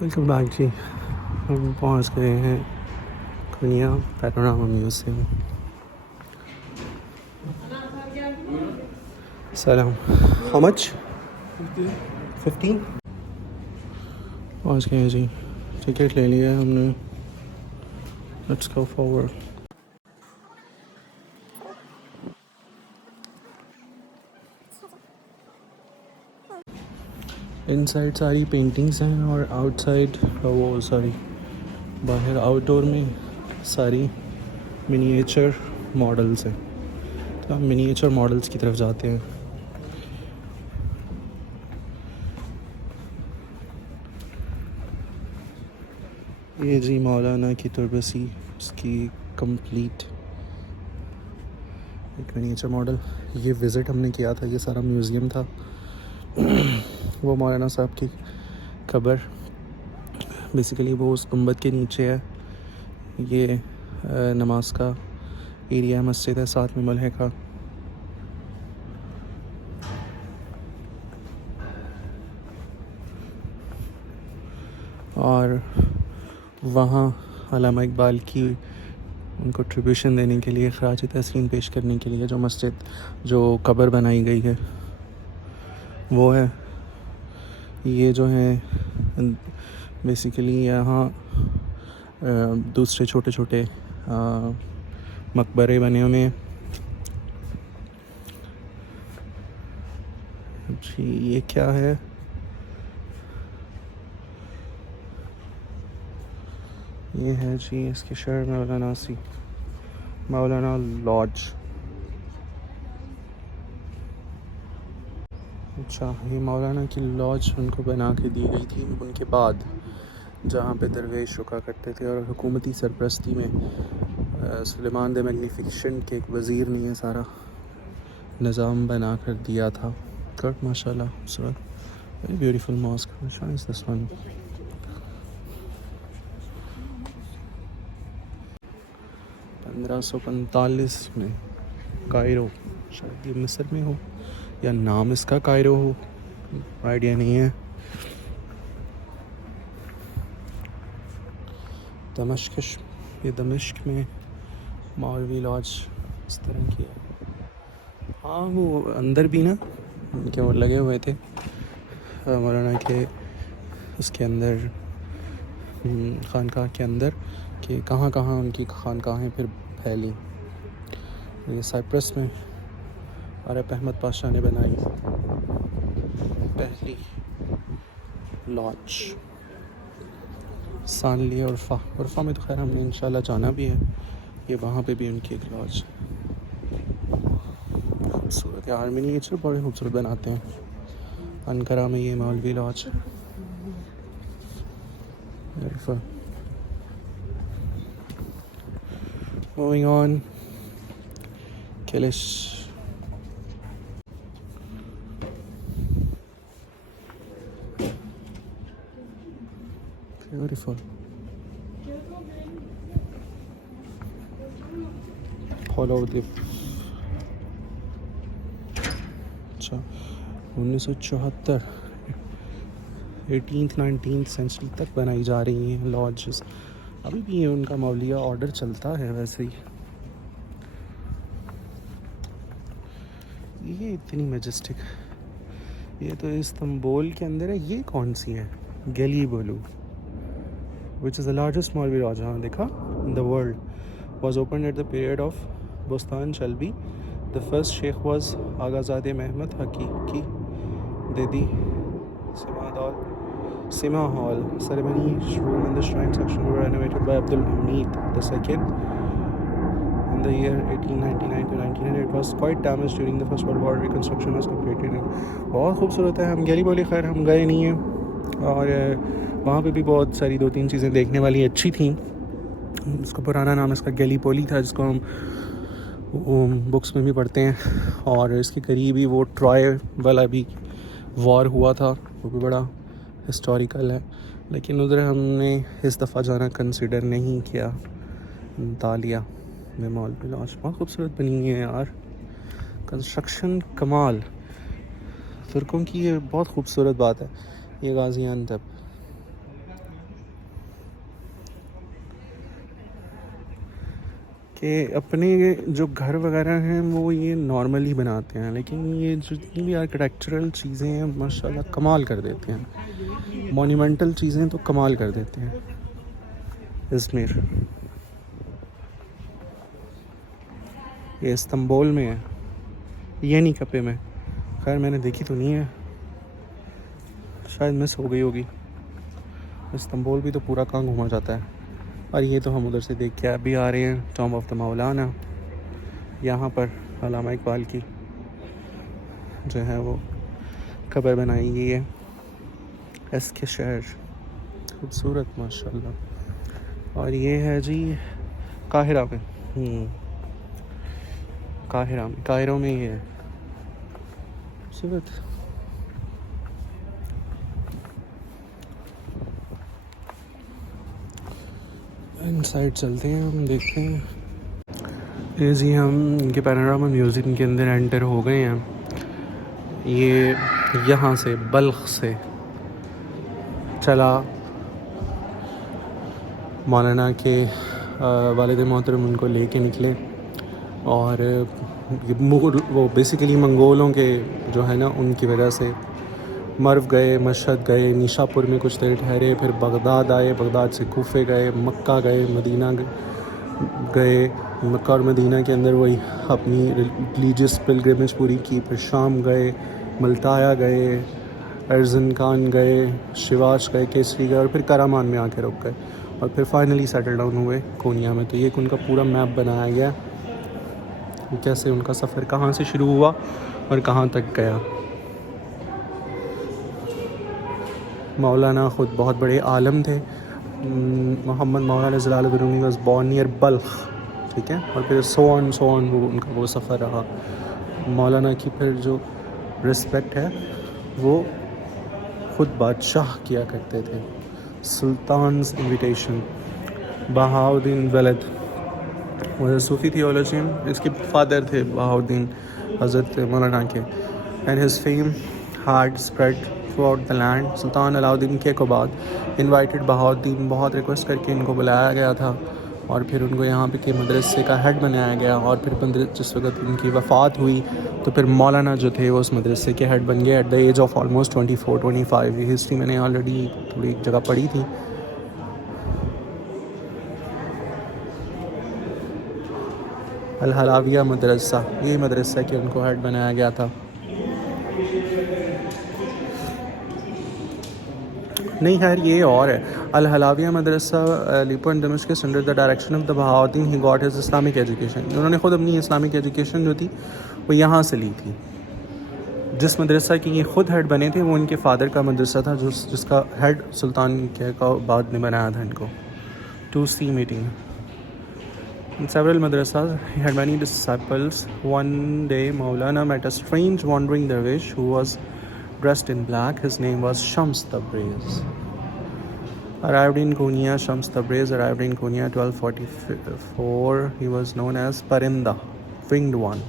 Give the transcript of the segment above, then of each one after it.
Welcome back जी। हम पहुंच गए हैं कुनिया पैनोरामा म्यूजियम। सलाम। How much? 15। पहुंच गए हैं जी, टिकट ले लिया है हमने। Let's go forward. इनसाइड सारी पेंटिंग्स हैं और आउटसाइड बाहर आउटडोर में सारी मिनिएचर मॉडल्स हैं। तो हम मिनिएचर मॉडल्स की तरफ जाते हैं। ये जी मौलाना की तुर्बसी, उसकी कंप्लीट एक मिनिएचर मॉडल। ये विज़िट हमने किया था, ये सारा म्यूज़ियम था। वो मौलाना साहब की कब्र बेसिकली वो उस गुंबद के नीचे है। ये नमाज का एरिया मस्जिद है, साथ में मलहे का। और वहाँ अल्लामा इकबाल की उनको ट्रिब्यूशन देने के लिए, ख़राज तहसीन पेश करने के लिए जो कब्र बनाई गई है वो है। ये जो है बेसिकली यहाँ दूसरे छोटे छोटे मकबरे बने हुए हैं जी। ये क्या है? ये है जी इसके शहर मौलाना लॉज। अच्छा, ये मौलाना की लॉज उनको बना के दी गई थी उनके बाद, जहाँ पे दरवेश रुका करते थे। और हुकूमती सरपरस्ती में सुलेमान द मैग्निफिकेंट के एक वज़ीर ने ये सारा निज़ाम बना कर दिया था। गुड, माशाल्लाह, खूबसूरत, very beautiful mosque. Which one is this one? 1545 में कायरो, शायद ये मिस्र में हो या नाम इसका कायरो हो, आइडिया नहीं है। दमिश्क में मौलवी लॉज इस तरह की है। हाँ, वो अंदर भी ना उनके वो लगे हुए थे मौलाना के उसके अंदर, खानकाह के अंदर, कि कहाँ कहाँ उनकी खानकाहें फिर फैली। ये साइप्रस में आरफ अहमद पाशा ने बनाई पहली लॉज। सानली उर्फ़ा में तो खैर हमने इंशाल्लाह जाना भी है। ये वहाँ पे भी उनकी एक लॉज खूबसूरत है। मिनिएचर बड़े खूबसूरत बनाते हैं। अनकरा में ये मौलवी lodge. Moving on, Kilish. Beautiful. Follow the 1974 18th 19th century तक बनाई जा रही हैं लॉजेस। अभी भी उनका मौलिया ऑर्डर चलता है वैसे ही। ये इतनी मैजेस्टिक, ये तो इस्तांबुल के अंदर है। ये कौन सी है? Gelibolu, which is the largest Mevlevi lodge, हाँ देखा, in the world. Was open at the period of Bustan Celebi. The first sheikh was Agazade Mehmed Hakiki Dede Sima Hall. Ceremony room and the shrine section were renovated by Abdul Hamid II in the year 1899 to 1900. It was quite damaged during the First World War. Reconstruction was completed. बहुत खूबसूरत है। हम गेलीबोली खैर हम गए नहीं हैं, और वहाँ पे भी बहुत सारी 2-3 चीज़ें देखने वाली अच्छी थी। उसका पुराना नाम इसका गेलीपोली था, जिसको हम बुक्स में भी पढ़ते हैं। और इसके करीब ही वो ट्रॉय वाला भी वॉर हुआ था, वो भी बड़ा हिस्टोरिकल है। लेकिन उधर हमने इस दफ़ा जाना कंसिडर नहीं किया। तालिया में मौलवी लॉज बहुत खूबसूरत बनी हुई है यार। कंस्ट्रक्शन कमाल, तुर्कों की ये बहुत खूबसूरत बात है। ये गाज़ियान्तब कि अपने जो घर वगैरह हैं वो ये नॉर्मली बनाते हैं, लेकिन ये जितनी भी आर्किटेक्चरल चीज़ें हैं माशाल्लाह कमाल कर देते हैं। मोन्यूमेंटल चीज़ें तो कमाल कर देते हैं। इज़मिर ये इस्तांबुल में है, ये नहीं कपे में। खैर मैंने देखी तो नहीं है, शायद मिस हो गई होगी। इस्तांबुल भी तो पूरा कहाँ घूमा जाता है। और ये तो हम उधर से देख के अभी आ रहे हैं टॉम ऑफ द मौलाना। यहाँ पर अल्लामा इकबाल की जो है वो कब्र बनाई गई है। इसके शहर खूबसूरत माशाल्लाह। और ये है जी काहिरा में, काहिरो में ये है खूबसूरत। इनसाइड चलते हैं, हम देखते हैं। ये जी हम इनके पैनोरामा म्यूज़ियम के अंदर एंटर हो गए हैं। ये यहाँ से बल्ख से चला, मौलाना के वालिद मोहतरम उनको लेके निकले। और वो बेसिकली मंगोलों के जो है ना उनकी वजह से मर्व गए, मशहद गए, निशापुर में कुछ देर ठहरे, फिर बगदाद आए, बगदाद से कूफे गए, मक्का गए, मदीना गए। मक्का और मदीना के अंदर वही अपनी रिलीजियस पिलग्रिमेज पूरी की। फिर शाम गए, मल्ताया गए, अर्जनकान गए, शिवाश गए, केसरी गए, और फिर करामान में आके रुक गए। और फिर फाइनली सेटल डाउन हुए कोनिया में। तो ये उनका पूरा मैप बनाया गया, कैसे उनका सफ़र कहाँ से शुरू हुआ और कहाँ तक गया। मौलाना ख़ुद बहुत बड़े आलम थे। Muhammad Maulana Jalaluddin Rumi was born near Balkh, ठीक है। और फिर सो ऑन वो उनका वो सफ़र रहा। मौलाना की फिर जो रिस्पेक्ट है वो ख़ुद बादशाह किया करते थे। Sultans invitation. बहाउद्दीन वलद वो सूफ़ी थियोलॉजियन, इसके फादर थे बहाउद्दीन हज़रत मौलाना के। And his fame had spread throughout the land. सुल्तान अलाउद्दीन के को बाद इनवाइटेड बहाउद्दीन, बहुत रिक्वेस्ट करके इनको बुलाया गया था। और फिर उनको यहाँ पे के मदरसे का हेड बनाया गया। और फिर जिस वक्त उनकी वफ़ात हुई तो फिर मौलाना जो थे वो उस मदरसे के हेड बन गए at the age of almost 24-25। ये हिस्ट्री मैंने ऑलरेडी थोड़ी जगह पढ़ी थी। अल हलाविया मदरसा, ये मदरसा के उनको हेड बनाया गया था। नहीं खैर ये और है। अल हलाविया मदरसा अलीपुर एंड दमिश्क under the direction of the Bahauddin he got his Islamic education. उन्होंने ख़ुद अपनी इस्लामिक एजुकेशन जो थी वो यहाँ से ली थी। जिस मदरसा की ये ख़ुद हेड बने थे वो इनके फादर का मदरसा था, जिसका हेड सुल्तान के का बाद ने बनाया था इनको। 2C meeting. In several madrasas, he had many disciples. One day, Maulana met a strange wandering dervish who was dressed in black. His name was Shams Tabriz. Arrived in Konya, Shams Tabriz arrived in Konya 1244. He was known as Parinda, winged one,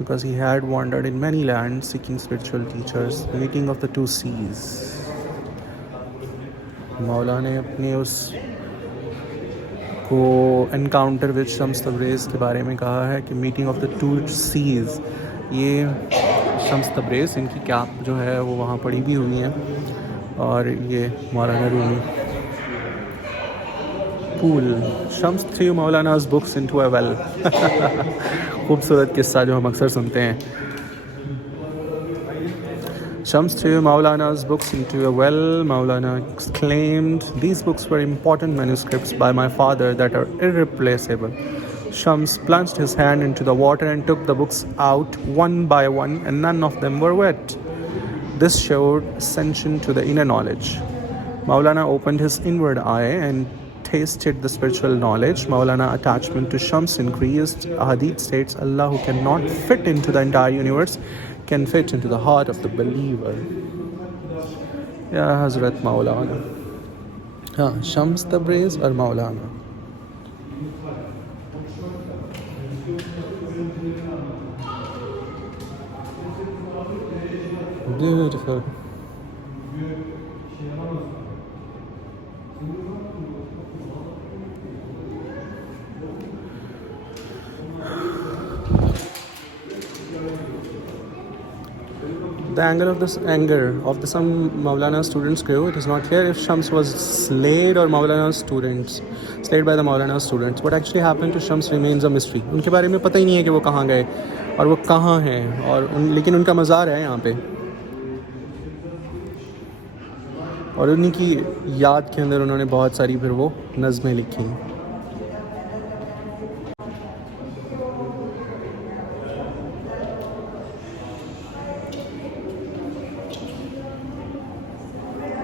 because he had wandered in many lands seeking spiritual teachers. Meeting of the 2Cs. मौला ने अपने उस को encounter with Shams Tabrez के बारे में कहा है कि मीटिंग ऑफ द 2Cs। ये शम्स तब्रेज़, इनकी कैप जो है वो वहाँ पड़ी भी हुई है। और ये मौलाना रूमी पूल। Shams through Maulana's books into a well. खूबसूरत किस्सा जो हम अक्सर सुनते हैं। Shams threw Maulana's books into a well. Maulana exclaimed, "These books were important manuscripts by my father that are irreplaceable." Shams plunged his hand into the water and took the books out one by one, and none of them were wet. This showed ascension to the inner knowledge. Maulana opened his inward eye and tasted the spiritual knowledge. Maulana attachment to Shams increased. Hadith states, Allah who cannot fit into the entire universe can fit into the heart of the believer. Ya Hazrat Maulana. हाँ, शम्स तब्रेज़ और मौलाना। Beautiful. The anger of the some Maulana students grew. It is not clear if Shams was slayed or slayed by the Maulana students. What actually happened to Shams remains a mystery. उनके बारे में पता ही नहीं है कि वो कहाँ गए और वो कहाँ हैं लेकिन उनका मज़ार है यहाँ पे और उन्हीं की याद के अंदर उन्होंने बहुत सारी फिर वो नज़में लिखी.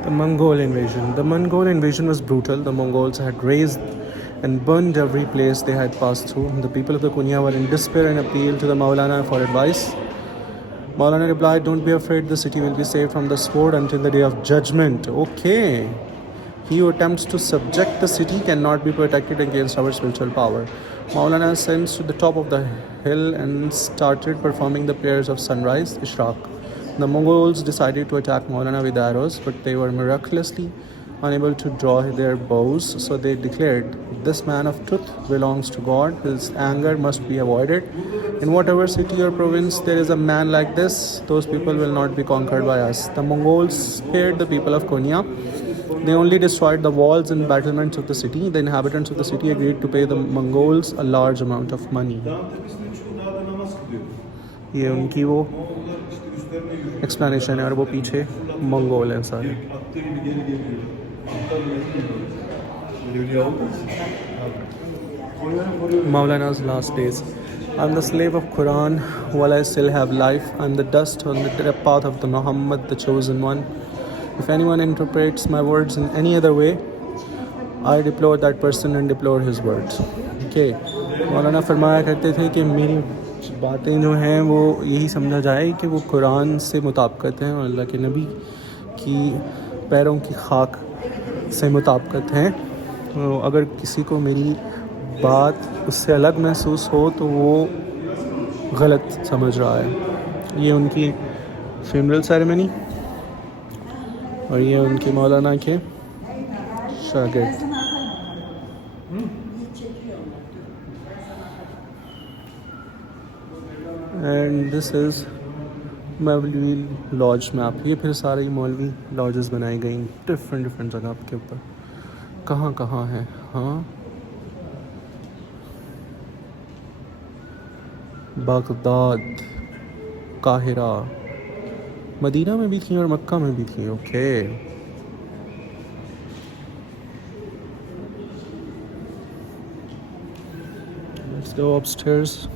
The Mongol invasion was brutal. The Mongols had razed and burned every place they had passed through. The people of the Kunya were in despair and appealed to the Maulana for advice. Maulana replied, "Don't be afraid, the city will be saved from the sword until the day of judgment." Okay. He who attempts to subject the city cannot be protected against our spiritual power. Maulana ascends to the top of the hill and started performing the prayers of sunrise, Ishraq. The Mongols decided to attack Maulana with arrows, but they were miraculously unable to draw their bows, so they declared, "This man of truth belongs to God. His anger must be avoided. In whatever city or province there is a man like this, those people will not be conquered by us." The Mongols spared the people of Konya. They only destroyed the walls and battlements of the city. The inhabitants of the city agreed to pay the Mongols a large amount of money. ये उनकी वो explanation है और वो पीछे Mongol हैं सारे. Maulana's last days. I'm the slave of Quran while I still have life. I'm the dust on the path of the Muhammad, the chosen one. If anyone interprets my words in any other way, I deplore that person and deplore his words. Okay. मौलाना फरमाया करते थे कि मेरी बातें जो हैं वो यही समझा जाए कि वो कुरान से मुताबिकत हैं और अल्लाह के नबी की पैरों की खाक से मुताबिकत हैं. तो अगर किसी को मेरी बात उससे अलग महसूस हो तो वो गलत समझ रहा है. ये उनकी फ्यूनरल सेरेमनी और ये उनके मौलाना के शागिर्द. एंड दिस इज़ मौलवी लॉज मैप. ये फिर सारी मौलवी लॉजेस बनाई गई डिफरेंट जगह के ऊपर. कहाँ कहाँ है. हाँ, बगदाद, काहिरा, मदीना में भी थी और मक्का में भी थी. ओके. Let's go upstairs.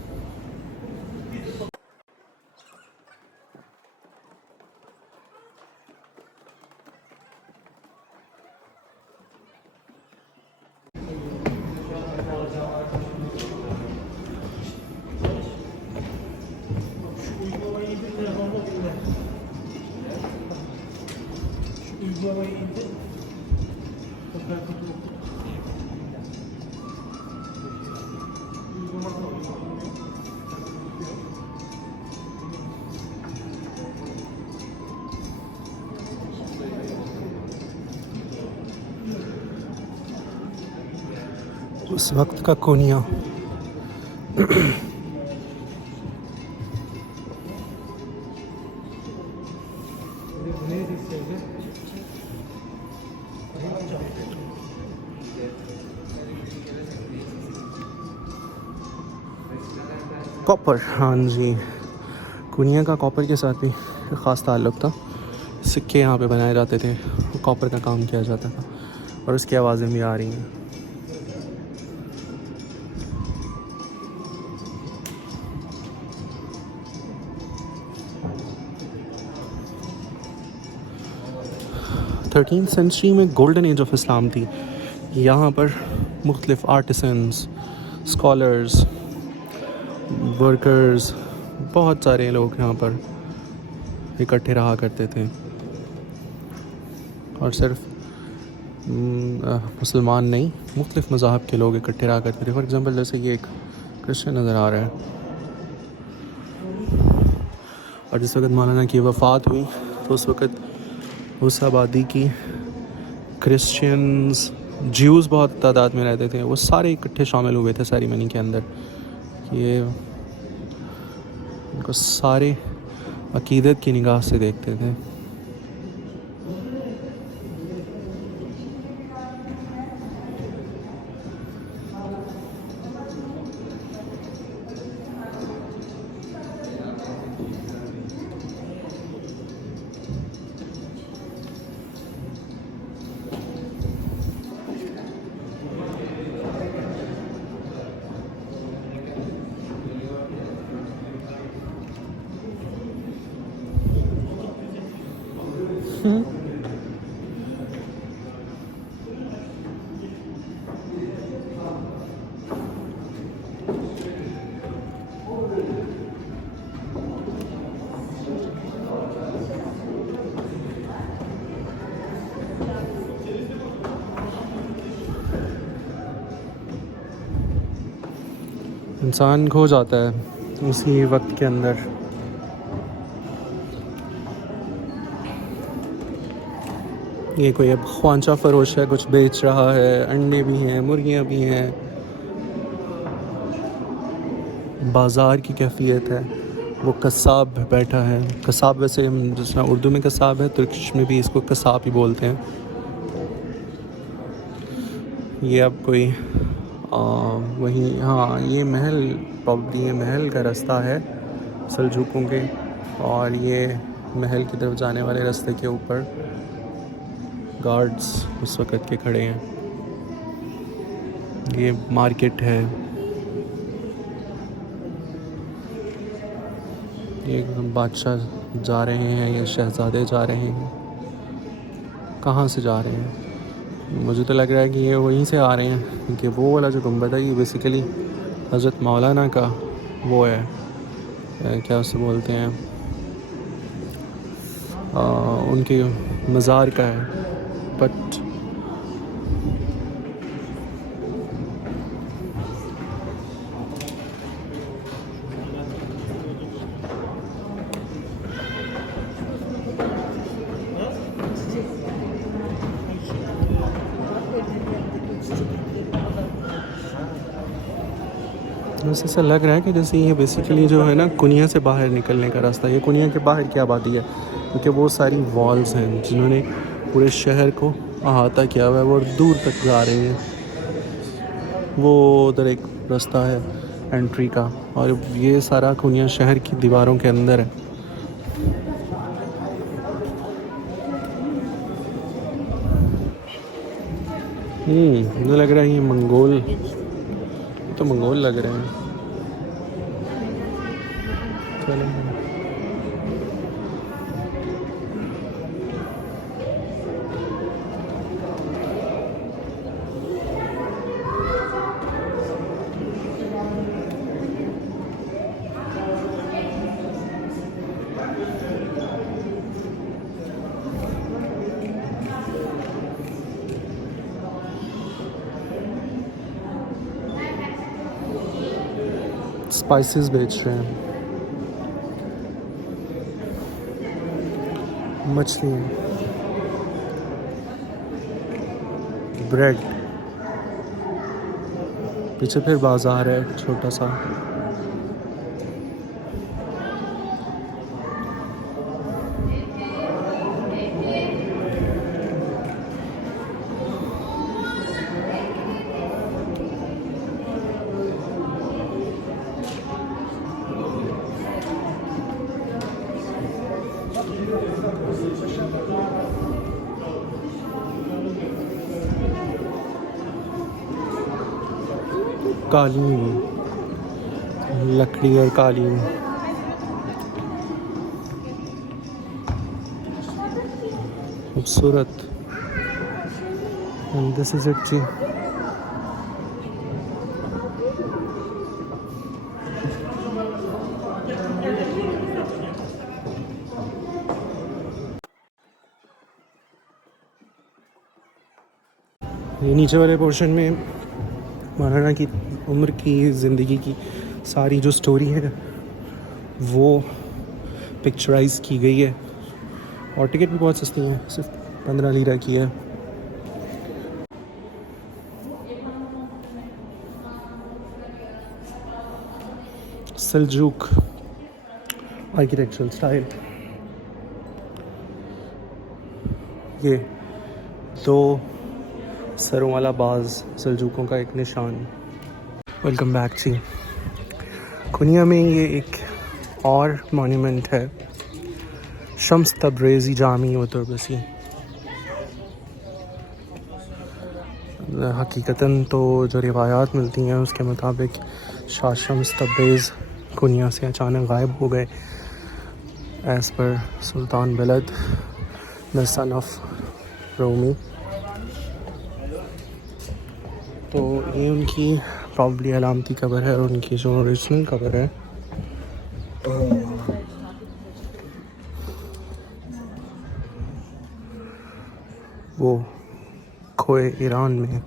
उस वक्त का कोनिया. कॉपर. हाँ जी, कोनिया का कॉपर के साथ भी ख़ास ताल्लुक़ था. सिक्के यहाँ पे बनाए जाते थे, कॉपर का काम किया जाता था और उसकी आवाज़ें भी आ रही हैं. थर्टीन सेंचुरी में गोल्डन एज ऑफ इस्लाम थी. यहाँ पर मुख्तलिफ़ आर्टिसंस, स्कॉलर्स, वर्कर्स, बहुत सारे लोग यहाँ पर इकट्ठे रहा करते थे और सिर्फ मुसलमान नहीं, मुख्तलिफ़ मज़ाहब के लोग इकट्ठे रहा करते थे. फॉर एग्ज़ाम्पल जैसे ये एक क्रिश्चियन नज़र आ रहा है और जिस वक्त मौलाना की वफ़ात हुई तो उस वक्त उस आबादी की क्रिश्चियंस, ज्यूज़ बहुत तादाद में रहते थे. वो सारे इकट्ठे शामिल हुए थे सेरेमनी के अंदर. ये उनको सारे अकीदत की निगाह से देखते थे। इंसान खो जाता है उसी वक्त के अंदर। ये कोई अब ख्वांचा फरोश है, कुछ बेच रहा है, अंडे भी हैं, मुर्गियां भी हैं, बाज़ार की कैफियत है। वो कसाब बैठा है। कसाब वैसे जिस तरह उर्दू में कसाब है, तुर्किश में भी इसको कसाब ही बोलते हैं। ये अब कोई वही, हाँ ये महल, प्रॉब्ली ये महल का रास्ता है सल्जूकों के, और ये महल की तरफ जाने वाले रास्ते के ऊपर गार्ड्स उस वक़्त के खड़े हैं। ये मार्केट है। ये बादशाह जा रहे हैं, ये शहज़ादे जा रहे हैं। कहाँ से जा रहे हैं? मुझे तो लग रहा है कि ये वहीं से आ रहे हैं, क्योंकि वो वाला जो गुंबद है ये बेसिकली हज़रत मौलाना का वो है, क्या उसे बोलते हैं, उनके मज़ार का है। बट वैसे ऐसा लग रहा है कि जैसे ये बेसिकली जो है ना, कुनिया से बाहर निकलने का रास्ता। ये कुनिया के बाहर क्या आबादी है, क्योंकि वो सारी वॉल्स हैं जिन्होंने पूरे शहर को अहाता किया हुआ है, वो दूर तक जा रही हैं। वो उधर एक रास्ता है एंट्री का, और ये सारा कुनिया शहर की दीवारों के अंदर है। मुझे लग रहा है ये मंगोल, तो मंगोल लग रहे हैं। चलो स्पाइसेस बेच रहे हैं, मछली, ब्रेड। पीछे फिर बाज़ार है छोटा सा। कालीन, लकड़ी और कालीन, खूबसूरत। एंड दिस इज इट जी। ये नीचे वाले पोर्शन में मौलाना की उम्र की, ज़िंदगी की सारी जो स्टोरी है वो पिक्चराइज की गई है, और टिकट भी बहुत सस्ती है, सिर्फ 15 लीरा की है। Seljuk, architectural style. ये दो सरों वाला बाज सल्जूकों का एक निशान। वेलकम बैक जी। कुनिया में ये एक और मॉन्यूमेंट है, शम्स तब्रेज़ी जामी व तुर्बसी। हकीकतन तो जो रिवायात मिलती हैं उसके मुताबिक शाह शम्स तब्रेज़ कुनिया से अचानक गायब हो गए एज़ पर सुल्तान बलद द सन ऑफ रोमी। तो ये उनकी प्रॉब्ली अलामती कब्र है, और उनकी जो ओरिजिनल कब्र है वो खोए ईरान में।